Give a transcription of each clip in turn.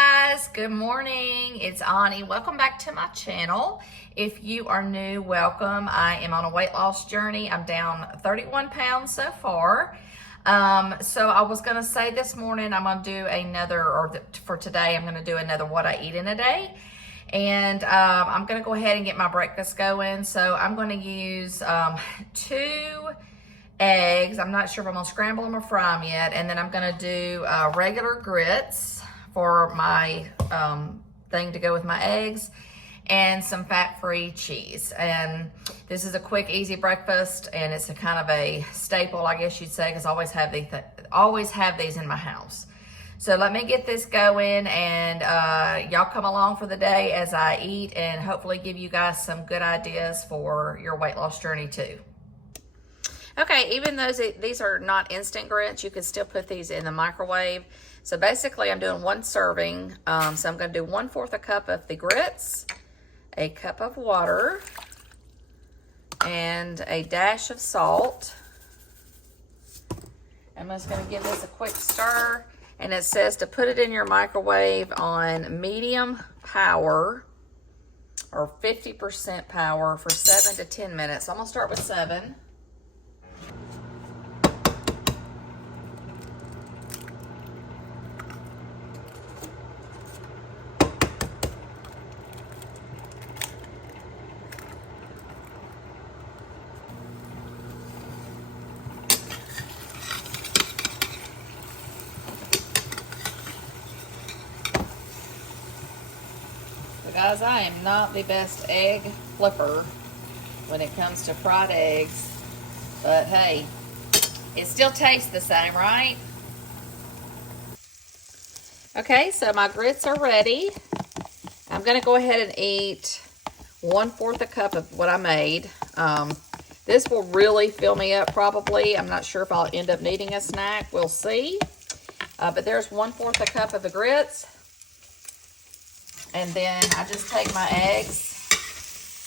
guys, good morning. It's Ani. Welcome back to my channel. If you are new, welcome. I am on a weight loss journey. I'm down 31 pounds so far. So I was gonna say this morning I'm gonna do another, for today I'm gonna do another what I eat in a day. And I'm gonna go ahead and get my breakfast going. So I'm gonna use 2 eggs. I'm not sure if I'm gonna scramble them or fry them yet. And then I'm gonna do regular grits for my thing to go with my eggs, and some fat-free cheese. And this is a quick, easy breakfast, and it's a kind of a staple, I guess you'd say, because I always have these in my house. So let me get this going, and y'all come along for the day as I eat, and hopefully give you guys some good ideas for your weight loss journey too. Okay, even though these are not instant grits, you can still put these in the microwave. So basically I'm doing 1 serving. So I'm gonna do 1/4 a cup of the grits, a cup of water, and a dash of salt. I'm just gonna give this a quick stir, and it says to put it in your microwave on medium power or 50% power for 7 to 10 minutes. So I'm gonna start with 7. Guys, I am not the best egg flipper when it comes to fried eggs, but hey, it still tastes the same, right? Okay, so my grits are ready. I'm gonna go ahead and eat 1/4 a cup of what I made. This will really fill me up probably. I'm not sure if I'll end up needing a snack, we'll see. But there's 1/4 a cup of the grits. And then I just take my eggs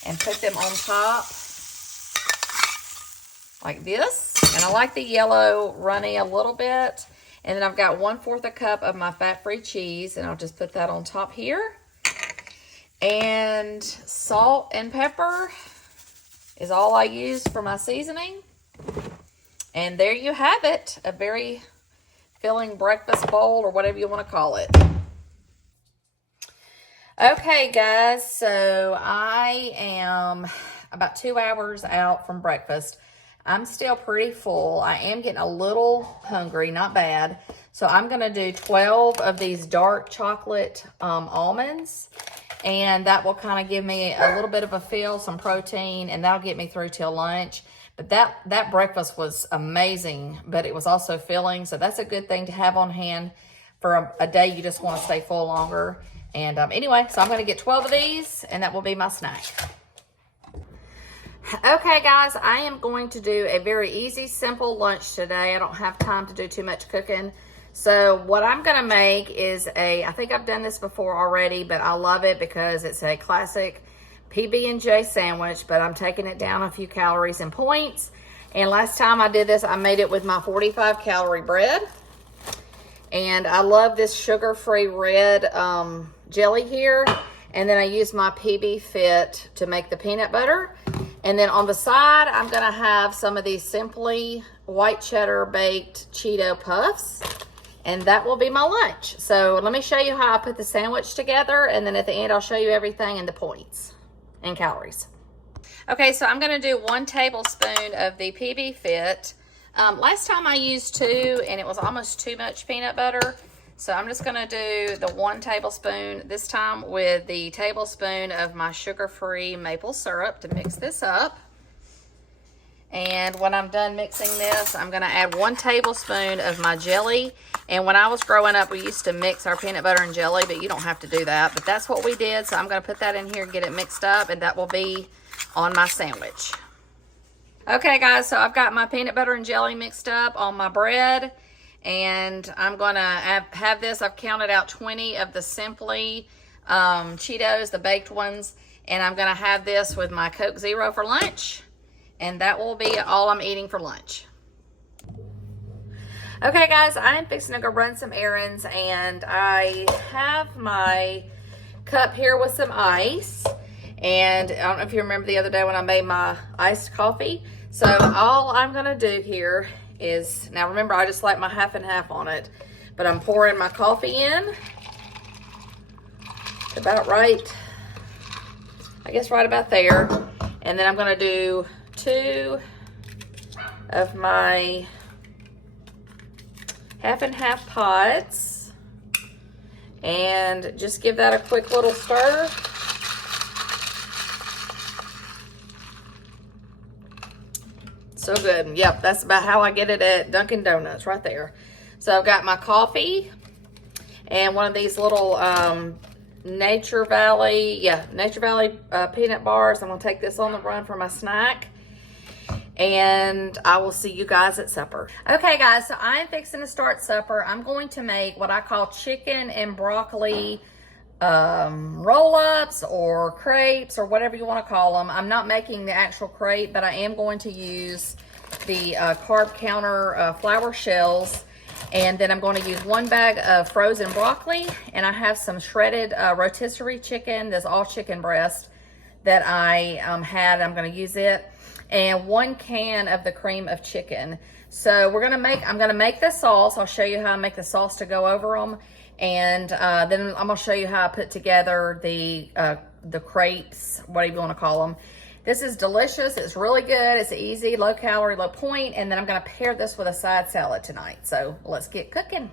and put them on top like this. And I like the yellow runny a little bit. And then I've got 1/4 a cup of my fat-free cheese, and I'll just put that on top here. And salt and pepper is all I use for my seasoning. And there you have it, a very filling breakfast bowl, or whatever you want to call it. Okay, guys, so I am about 2 hours out from breakfast. I'm still pretty full. I am getting a little hungry, not bad. So I'm going to do 12 of these dark chocolate almonds, and that will kind of give me a little bit of a fill, some protein, and that'll get me through till lunch. But that breakfast was amazing, but it was also filling, so that's a good thing to have on hand for a day you just want to stay full longer. And anyway, so I'm going to get 12 of these, and that will be my snack. Okay, guys, I am going to do a very easy, simple lunch today. I don't have time to do too much cooking. So what I'm going to make is I think I've done this before already, but I love it because it's a classic PB&J sandwich, but I'm taking it down a few calories and points. And last time I did this, I made it with my 45 calorie bread. And I love this sugar-free red jelly here. And then I use my PB Fit to make the peanut butter. And then on the side, I'm gonna have some of these Simply white cheddar baked Cheeto puffs. And that will be my lunch. So let me show you how I put the sandwich together. And then at the end, I'll show you everything and the points and calories. Okay, so I'm gonna do 1 tablespoon of the PB Fit. Last time I used 2, and it was almost too much peanut butter. So I'm just gonna do the 1 tablespoon this time with the tablespoon of my sugar-free maple syrup to mix this up. And when I'm done mixing this, I'm gonna add 1 tablespoon of my jelly. And when I was growing up, we used to mix our peanut butter and jelly, but you don't have to do that. But that's what we did. So I'm gonna put that in here and get it mixed up, and that will be on my sandwich. Okay, guys, so I've got my peanut butter and jelly mixed up on my bread, and I'm gonna have this. I've counted out 20 of the Simply Cheetos, the baked ones, and I'm gonna have this with my Coke Zero for lunch, and that will be all I'm eating for lunch. Okay guys, I am fixing to go run some errands, and I have my cup here with some ice. And I don't know if you remember the other day when I made my iced coffee. So all I'm gonna do here is, now remember I just like my half and half on it, but I'm pouring my coffee in about right, I guess right about there. And then I'm gonna do 2 of my half and half pots and just give that a quick little stir. So good. Yep, that's about how I get it at Dunkin' Donuts right there. So I've got my coffee and one of these little Nature Valley peanut bars. I'm gonna take this on the run for my snack. And I will see you guys at supper. Okay guys, so I'm fixing to start supper. I'm going to make what I call chicken and broccoli roll-ups or crepes or whatever you want to call them. I'm not making the actual crepe, but I am going to use the carb counter flour shells. And then I'm going to use 1 bag of frozen broccoli, and I have some shredded rotisserie chicken, this all chicken breast that I had. I'm going to use it, and 1 can of the cream of chicken. So I'm gonna make the sauce. I'll show you how I make the sauce to go over them, and then I'm gonna show you how I put together the crepes, whatever you want to call them. This is delicious. It's really good. It's easy, low calorie, low point, and then I'm gonna pair this with a side salad tonight. So let's get cooking.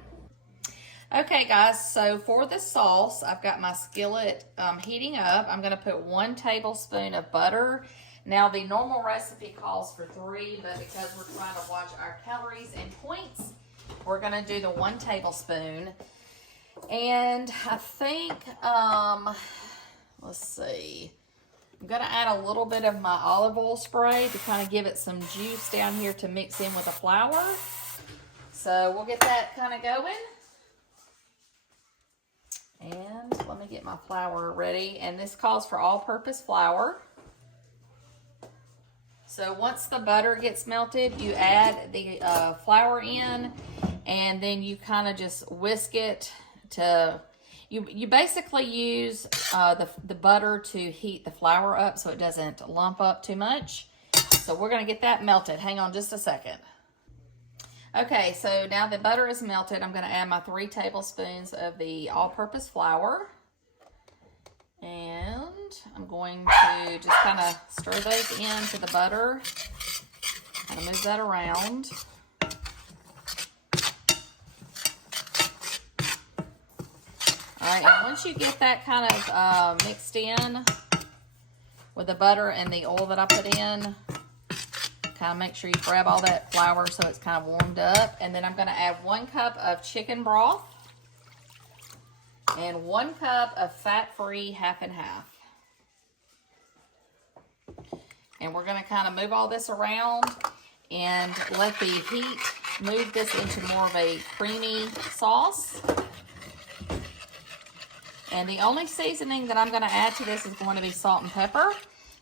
Okay guys, so for the sauce, I've got my skillet heating up. I'm gonna put 1 tablespoon of butter. Now the normal recipe calls for 3, but because we're trying to watch our calories and points, we're gonna do the 1 tablespoon. And I think, let's see, I'm gonna add a little bit of my olive oil spray to kind of give it some juice down here to mix in with the flour. So we'll get that kind of going. And let me get my flour ready. And this calls for all-purpose flour. So once the butter gets melted, you add the flour in, and then you kind of just whisk it to, you basically use the butter to heat the flour up so it doesn't lump up too much. So we're gonna get that melted. Hang on just a second. Okay, so now the butter is melted. I'm gonna add my 3 tablespoons of the all-purpose flour. And I'm going to just kind of stir those into the butter. Kind of move that around. All right, and once you get that kind of mixed in with the butter and the oil that I put in, kind of make sure you grab all that flour so it's kind of warmed up. And then I'm going to add 1 cup of chicken broth and 1 cup of fat-free half and half. And we're going to kind of move all this around and let the heat move this into more of a creamy sauce. And the only seasoning that I'm going to add to this is going to be salt and pepper.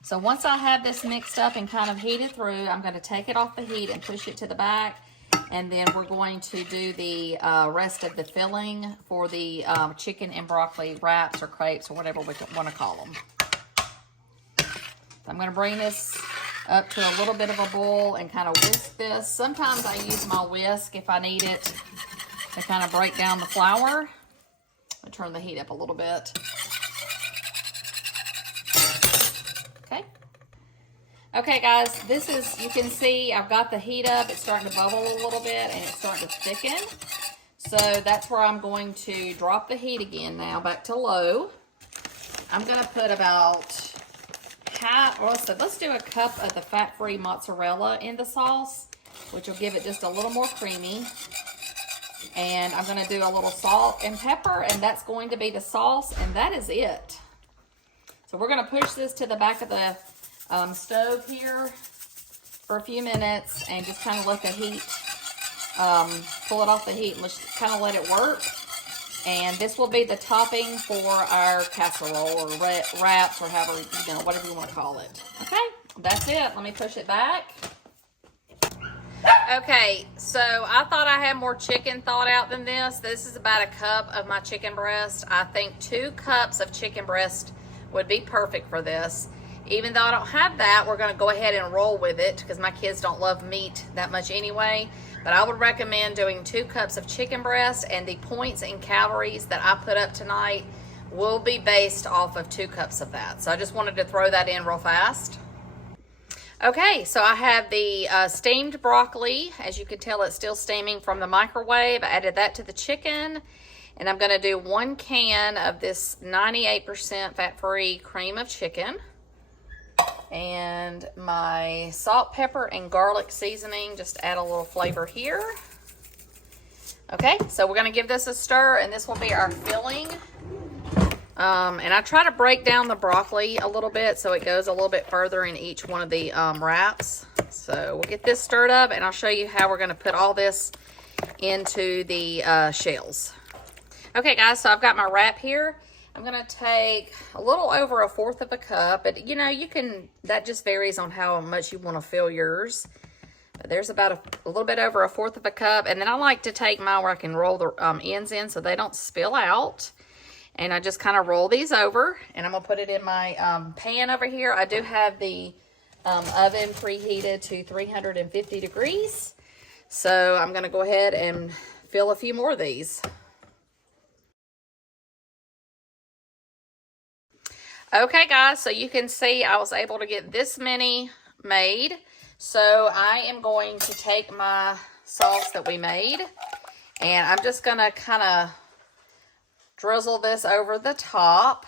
So once I have this mixed up and kind of heated through, I'm going to take it off the heat and push it to the back. And then we're going to do the rest of the filling for the chicken and broccoli wraps or crepes or whatever we want to call them. So I'm going to bring this up to a little bit of a boil and kind of whisk this. Sometimes I use my whisk if I need it to kind of break down the flour. I'll turn the heat up a little bit. Okay guys, this is, you can see I've got the heat up. It's starting to bubble a little bit and it's starting to thicken. So that's where I'm going to drop the heat again now, back to low. I'm going to put about let's do a cup of the fat-free mozzarella in the sauce, which will give it just a little more creamy. And I'm going to do a little salt and pepper, and that's going to be the sauce, and that is it. So we're going to push this to the back of the stove here for a few minutes and just kind of let the heat, pull it off the heat and let's kind of let it work. And this will be the topping for our casserole or wraps or however, whatever you want to call it. Okay, that's it. Let me push it back. Okay, so I thought I had more chicken thought out than this. This is about a cup of my chicken breast. I think 2 cups of chicken breast would be perfect for this. Even though I don't have that, we're going to go ahead and roll with it because my kids don't love meat that much anyway. But I would recommend doing 2 cups of chicken breast, and the points and calories that I put up tonight will be based off of 2 cups of that. So I just wanted to throw that in real fast. Okay, so I have the steamed broccoli. As you can tell, it's still steaming from the microwave. I added that to the chicken, and I'm going to do 1 can of this 98% fat-free cream of chicken, and my salt, pepper, and garlic seasoning. Just add a little flavor here. Okay, so we're going to give this a stir, and this will be our filling. And I try to break down the broccoli a little bit so it goes a little bit further in each one of the wraps. So we'll get this stirred up, and I'll show you how we're going to put all this into the shells. Okay, guys, so I've got my wrap here. I'm going to take a little over 1/4 of a cup. But, you know, that just varies on how much you want to fill yours. But there's about a little bit over 1/4 of a cup. And then I like to take mine where I can roll the ends in so they don't spill out. And I just kind of roll these over, and I'm going to put it in my pan over here. I do have the oven preheated to 350 degrees. So I'm going to go ahead and fill a few more of these. Okay, guys, so you can see I was able to get this many made. So I am going to take my sauce that we made, and I'm just going to kind of drizzle this over the top.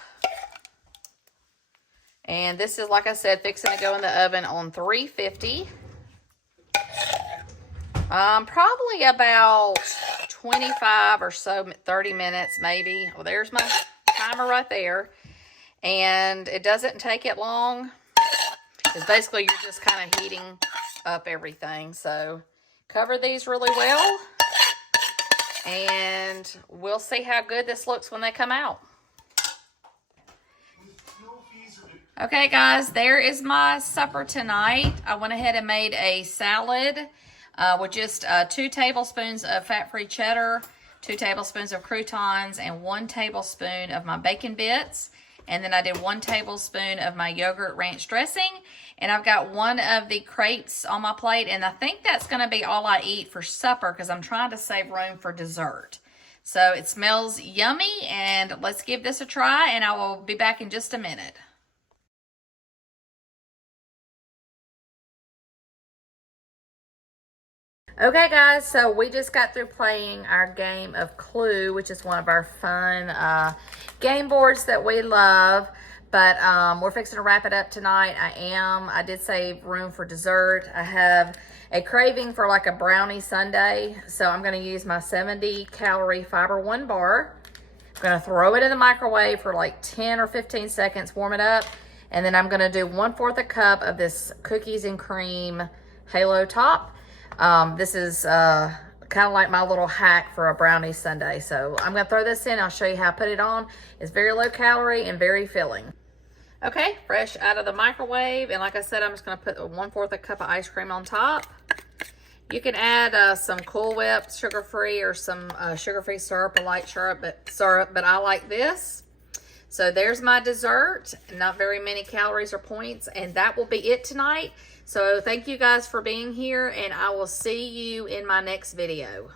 And this is, like I said, fixing to go in the oven on 350. Probably about 25 or so, 30 minutes maybe. Well, there's my timer right there. And it doesn't take it long. It's basically you're just kind of heating up everything. So cover these really well, and we'll see how good this looks when they come out. Okay, guys, there is my supper tonight. I went ahead and made a salad with just 2 tablespoons of fat-free cheddar, 2 tablespoons of croutons, and 1 tablespoon of my bacon bits. And then I did 1 tablespoon of my yogurt ranch dressing. And I've got 1 of the crepes on my plate. And I think that's going to be all I eat for supper because I'm trying to save room for dessert. So it smells yummy, and let's give this a try, and I will be back in just a minute. Okay, guys, so we just got through playing our game of Clue, which is one of our fun game boards that we love. But we're fixing to wrap it up tonight. I did save room for dessert. I have a craving for like a brownie sundae, so I'm going to use my 70-calorie Fiber One bar. I'm going to throw it in the microwave for like 10 or 15 seconds, warm it up, and then I'm going to do 1/4 a cup of this cookies and cream Halo Top. This is kind of like my little hack for a brownie sundae. So I'm going to throw this in. I'll show you how I put it on. It's very low calorie and very filling. Okay, fresh out of the microwave. And like I said, I'm just going to put 1/4 a cup of ice cream on top. You can add some Cool Whip, sugar-free, or some sugar-free syrup, a light syrup, but I like this. So there's my dessert. Not very many calories or points, and that will be it tonight. So thank you guys for being here, and I will see you in my next video.